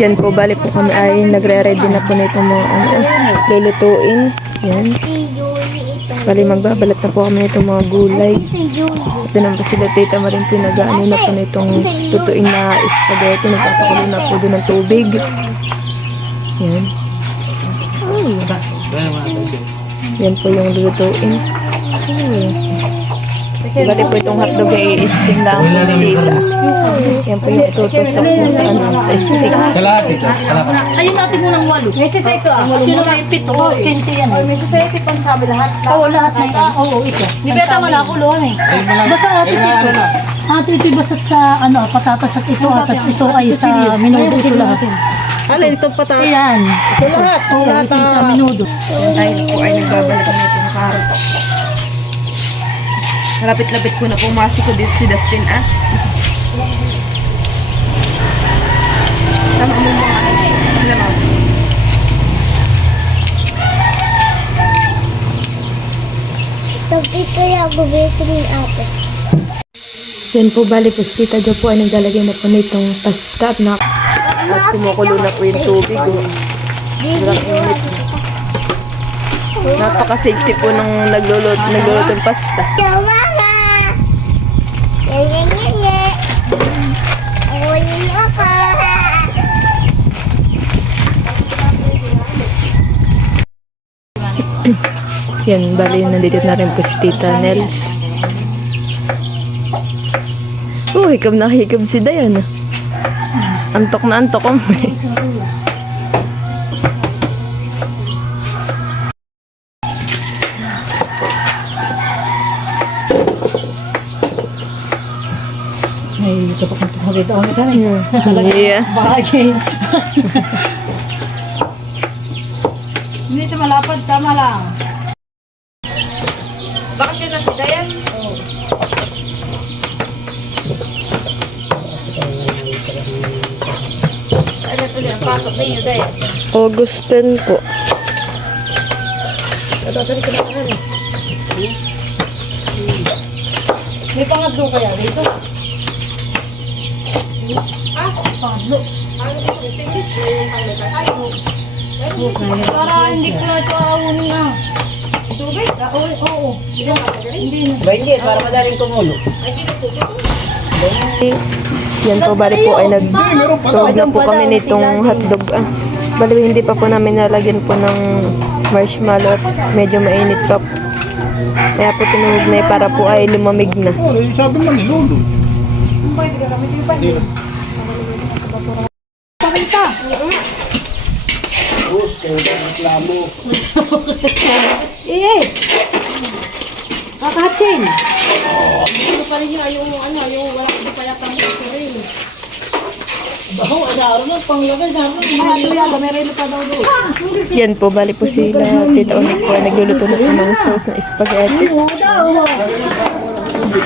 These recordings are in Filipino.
Yan po, bali po kami ay nagre-ready na po nitong mga lulutuin. Yan. Bali magbabalat na po kami nitong mga gulay. Ito naman po sila Tita Maring pinag-ano na po nitong tutuin na spaghetti. Nagpapakulo na po doon ng tubig. Yan. Ay. Yan po yung lulutuin. Ay. Bali po itong hotdog ay i-steam lang po ni Tita. Yan po yung itutusok po sa steak. Kalahati. Ayun natin mo ng 8. May sisa ito ah. Sino may 7 o 15 yan. May sisa ito pang sabi lahat. Oo, lahat na yan. Oo, ito. Di ba tama na ako loan eh. Basta ate ito. Ate ito basat sa patatas at ito. Atas ito ay sa minudo ito lahat. Alin itong patatas? Ayan. Ito lahat. Oo, ito yung sa minudo. Tayo po ay nagbabalik kami itong carrot. Lapit-lapit po na pumasi ko dito si Dustin Sama mo mga lamaw. Ito yung gubito ni ate. Yan po, bali po si Tita Jo po ay naglalagay na po nitong pasta na at kumukulo na po yung tubig. Napaka-sexy po nung nagluluto ng pasta. Mama! Nye. Ako yung ako. Yan, bali nandito na rin po si Tita Nels. Hikam na hikam si Dayan. Antok na antok kami. Ay, ito pa kung sa dito. Ang ito Yeah. Bagay. Hindi ito malapad. Tama lang. Bakit yun na si Dayan? Pasok ninyo dahil. August 10 po. May pangatlo kaya dito? Pangatlo. Para hindi ko na ito aawunin na. Tubig? Oo. Hindi na. Ba hindi, para madaling tumulo. Yan po, bali po ay nagtuwag na po kami nitong hotdog. Bali hindi pa po namin nalagyan po ng marshmallow at medyo mainit pa po. Kaya po tinuhog na para po ay lumamig na. Sabi mo ni Lolo. Pakita. Reklamo. Kakaching. Ito pa rin yung wala ko pa yata ng ito rin. Baho, araw na, panglagay na. Mga tuya, may relo pa daw doon. Yan po, bali po sila Tita Onik po ay nagluluto na po ng sauce ng spaghetti.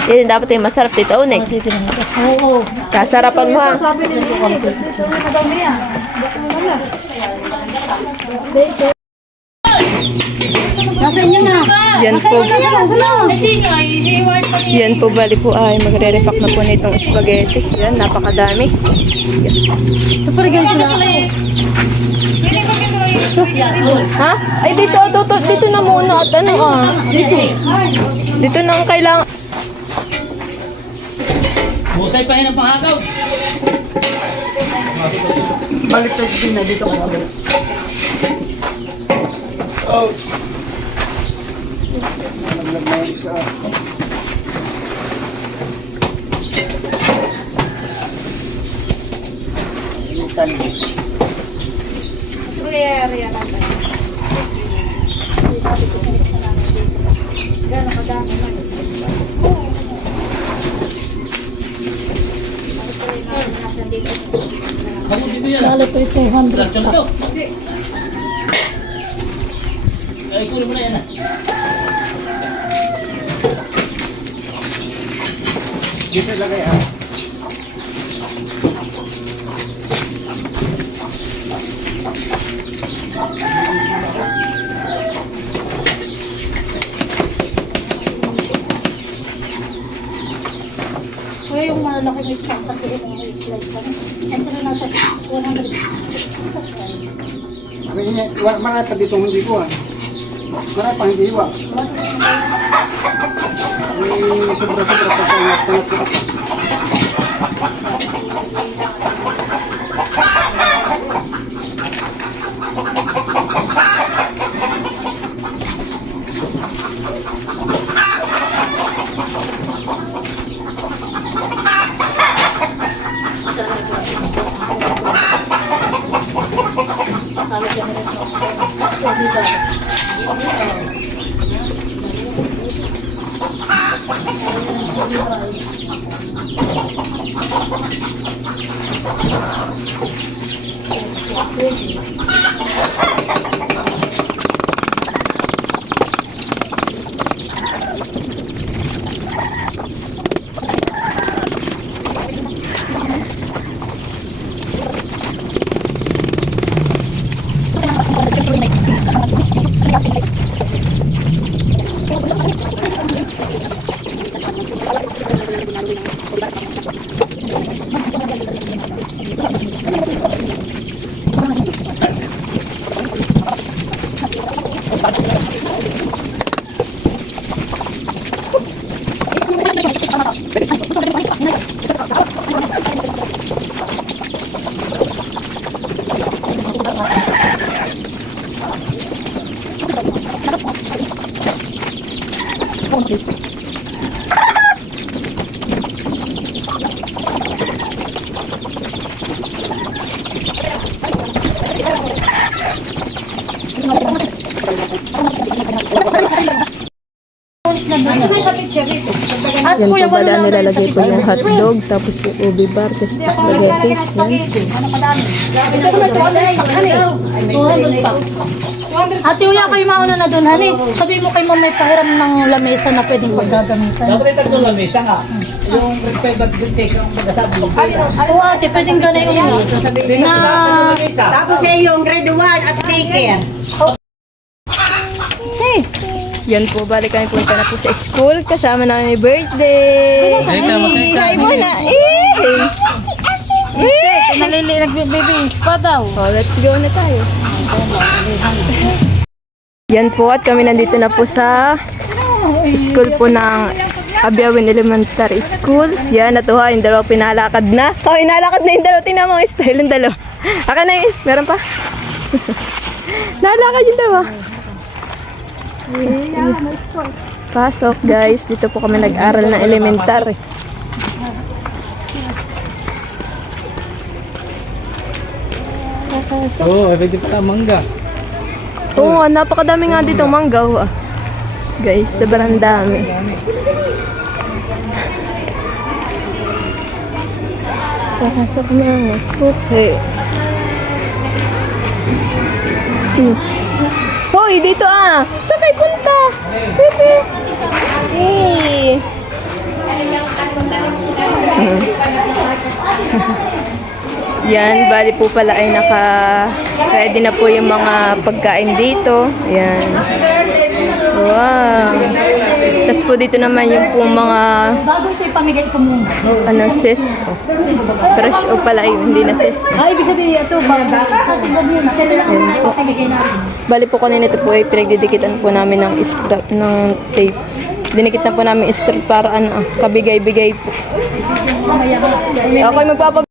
Yan dapat yung masarap, Tita Onik. Oo. Kasarapan mo Sabi ni Lili, ito na daw niya. Nasa inyo na. Yan po. Hindi nga, i-reward pa niya. Yan po, bali po ay magre-repack na po nitong spaghetti. Yan, napakadami. Ito pa rin ganito na ako. Ha? Ay, dito na muna at dito na ang kailangan. Busay pa yun ang pangagaw. Balik tayo din na dito ko. Oh. Kamu dito yan. Lalo po ito, 100 Diretso na to. bucks. Ay, kunin mo na yan ah. Dito lagay ah. Kaya yung malaki may pangkatulog ng isla. Ay, sila nasa 100. Marami pa dito hindi ko ah. Marami pa hindi iwa. May sobra-sobra pa sa tangap-tangap. At Yan kuya, po bala, wala na nilalagay po yung hotdog, tapos yung ubi bar, tapos yung spaghetti. Yan. Ate Uya, kayo mauna na doon, honey. Sabi mo kay ma'am may pahiram ng lamesa na pwedeng paggagamitan. Dapat ito yung lamesa nga. Yung favorite good sex ang magasabi. Oo ate, pwedeng ganay yung na... Tapos yung grade 1 at daycare. Yan po, balik kami punta na po sa school. Kasama na kami birthday. Hi muna. Nagbibis pa daw. Oh, let's go na tayo. Yan po, at kami nandito na po sa school po ng Abiawin Elementary School. Yan, natuwa yung dalawa pinalakad na. Oh, inalakad na yung dalawa. Tingnan mo yung style ng dalawa. Aka na yun. Meron pa. Nalakad yung dalawa. Pasok guys, dito po kami nag-aral ng elementary. Oo, pwede pa mangga. Oo, napakadami nga dito manggaw. Ah. Guys, sobrang dami. Pasok na ang suki. Hoy, dito ah! Saan kayo punta? Hey! Yan, bali po pala ay naka-ready na po yung mga pagkain dito. Yan. Wow! Tapos po dito naman yung pong mga Bago ito ipamigay ko muna. sis. Fresh o pala yun, hindi na sis. Ay, ibig sabihin ito, bago. Yan po. Bali po kanina ito po ay pinagdidikitan po namin ng strap ng tape. Dinikit na po namin strap para kabigay-bigay po. Ako'y magpapa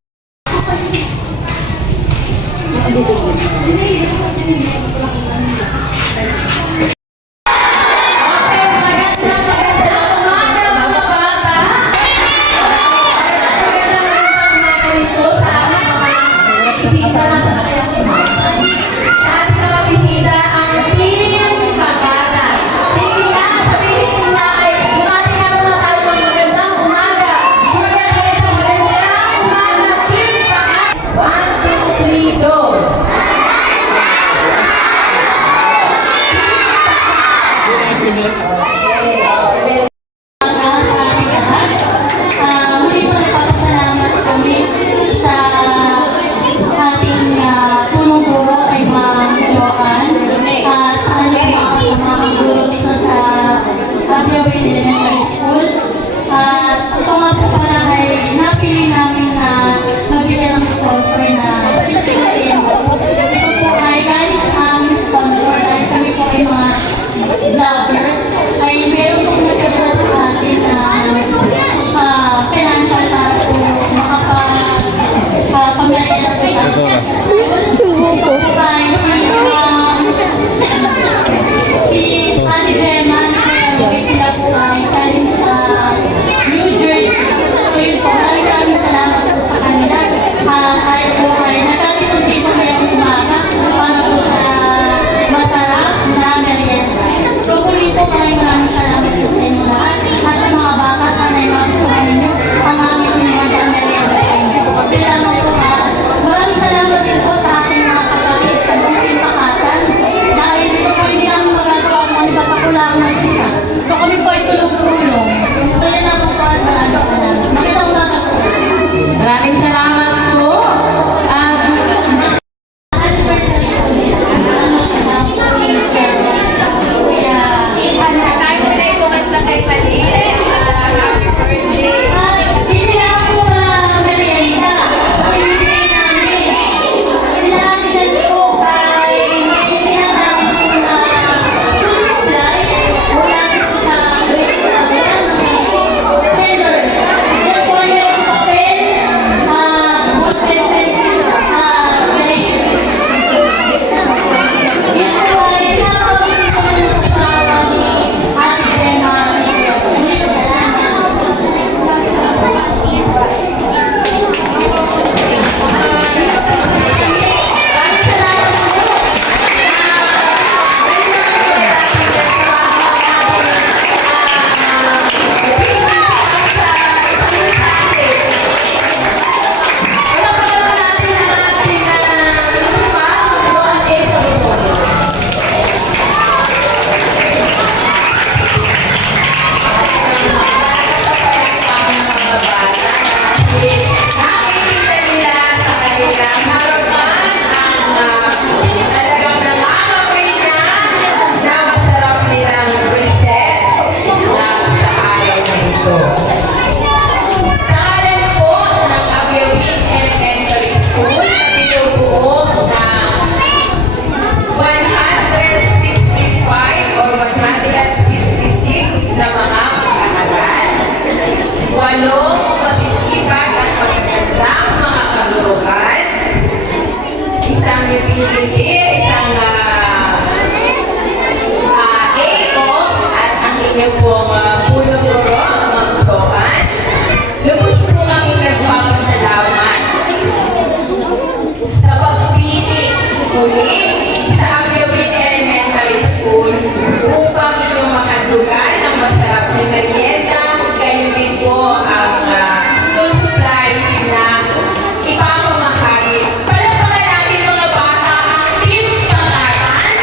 muli pa nagpapasalamat kami sa ating Dora. Si Ate Gemma, sila po ay galing sa New Jersey. So yun po, maraming salamat po sa kanila. Kahit po ay natatitunti po ngayong umaga para po sa masarap na merienda. So muli po maraming salamat po sa inyo lahat. At sa mga bata, sana ay magustuhan ninyo ang aming mga merienda sa inyo. Salamat po ha. Maraming salamat din po sa ating mga kapatid sa buong Pakatan. Dahil dito po hindi namin magagawa kung ano ba't ako lang ng isa. So kami po ay tulong-tulong. So yan ako po at maraming salamat. Magandang umaga po. Maraming salamat po. Anniversary po nila. Kasama po yung Kuya. Ay, hindi lang po merienda. Pamimigay namin. Sila natin po ay hindi na namin school supply. Wala po sa vendor. Just po yung papel, wood pen pencil, erase. Yun po ay napapagin ko ng kasama ni Ate Gemma. Hindi po salamat. Nakikita nila sa kanilang harapan ang talagang nangangamoy na masarap nilang reset sa araw na ito. Sa ngalan po ng Abiawin Elementary School, binubuo ng 165 or 166 na mga mag-aaral, 8 masisipag at magagandang mga kaguruan, isang utility, isang AO at ang inyong pong punong guro, Ma'am Joanne. Lubos po kami nagpapasalamat sa pagpili muli sa Abiawin Elementary School upang inyong makatugan ng masarap na merienda. Kayo din po ang school supplies na ipapamahagi. Palagpakan natin mga bata ang Team Pakatan.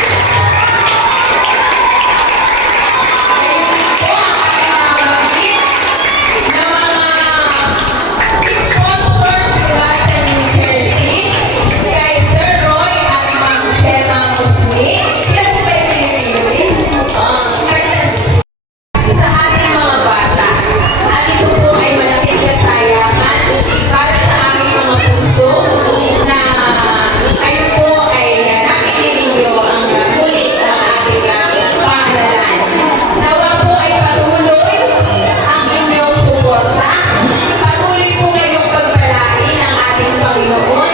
Kayo din po ang ating mga kapatid na mga sponsors mula sa New Jersey kay Sir Roy at Ma'am Gemma Musmi. Sila po ba yung Pilipino din? Sa ating mga bata. At ito po ay malaking kasayahan para sa aming mga puso na kayo po ay napili ninyo ang muli ang ating paaralan. Nawa po ay patuloy ang inyong suporta. Patuloy po kayong pagpalain ng ating Panginoon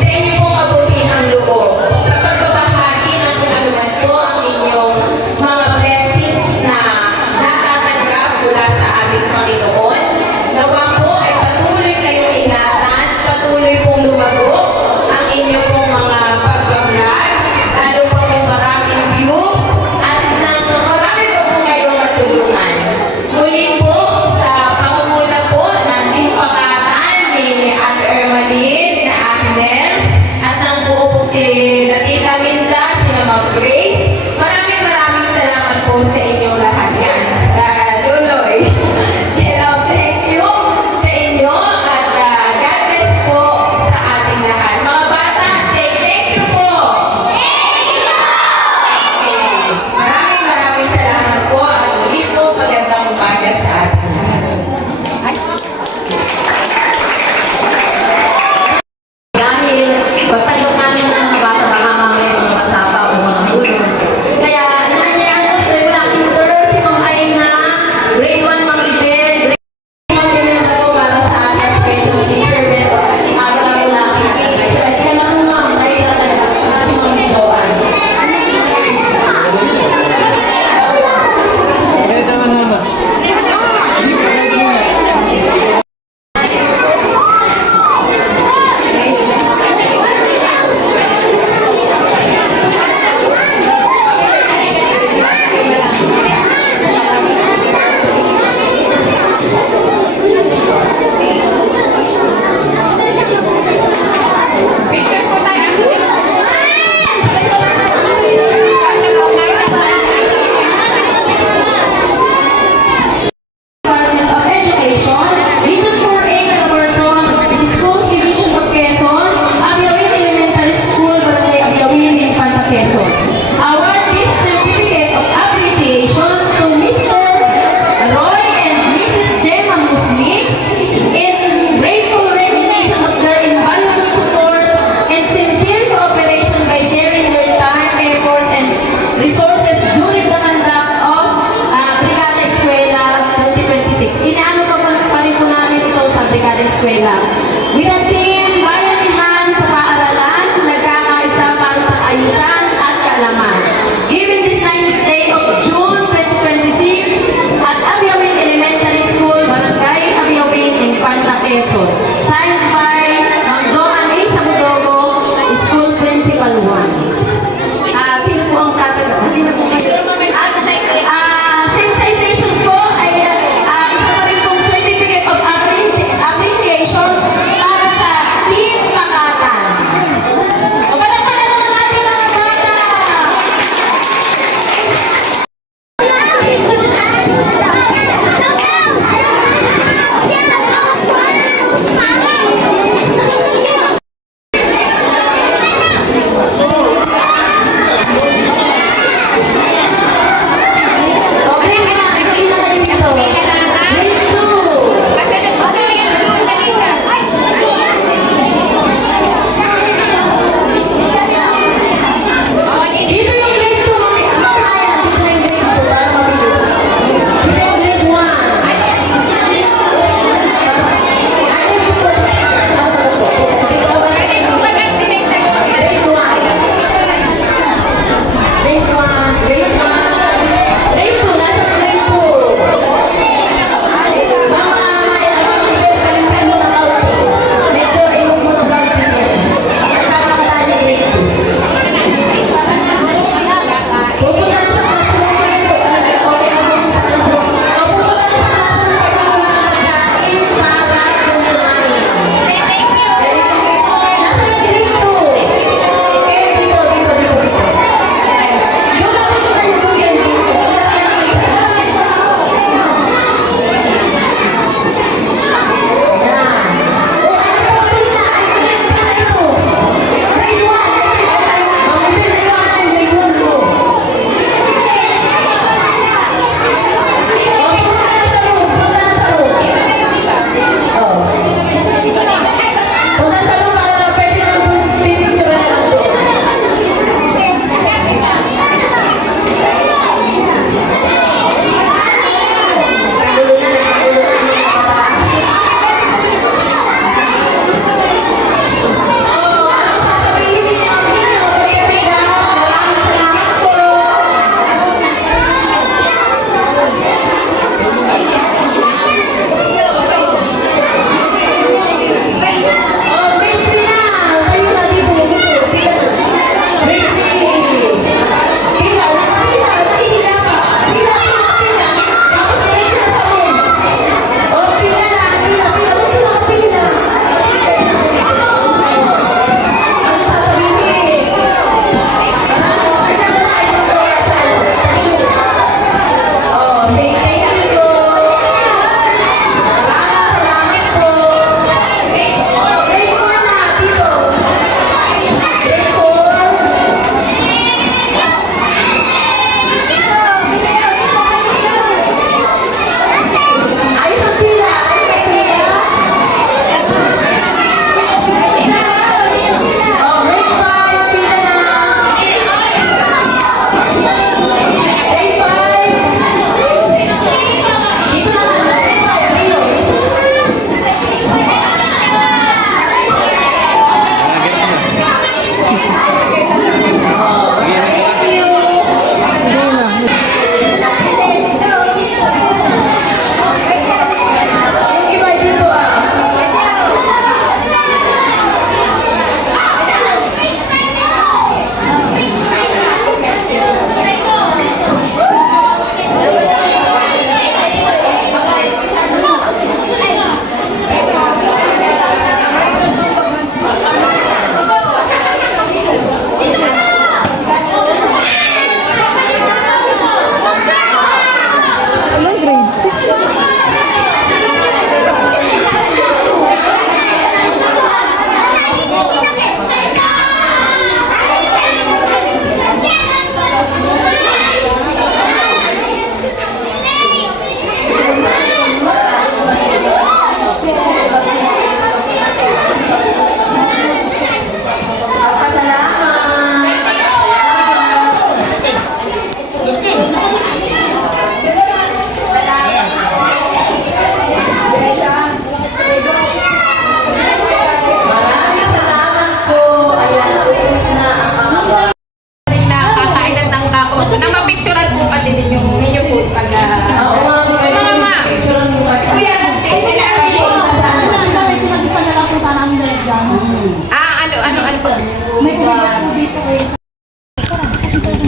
sa inyong pong kabutihang loob sa pagbabahagi ng kung ano man po ang inyong mga blessings na natatanggap mula sa ating Panginoon. Nawa po ay patuloy kayong ingatan, patuloy pong lumago ang inyong pong mga pag-vlogs, lalo pa po maraming views at nang marami pa po kayong matulungan. Muli po sa pangunguna po ng Team Pakatan ni Ate Ermaline, na Ate Nems, at ng buo po si Tita Minda, sina Ma'am Grace. Maraming salamat po sa inyong lahat yan. Tuloy. Thank you sa inyo at God bless po sa ating lahat. Mga bata,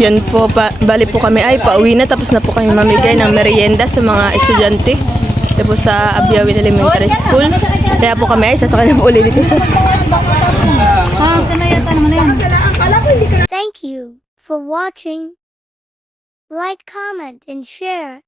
Yan po, bali po kami ay pauwi na. Tapos na po kami mamigay ng merienda sa mga estudyante. Ito po sa Abiawin Elementary School. Kaya po kami ay sasakay na po ulit dito. Sanayata naman na yan. Thank you for watching. Like, comment, and share.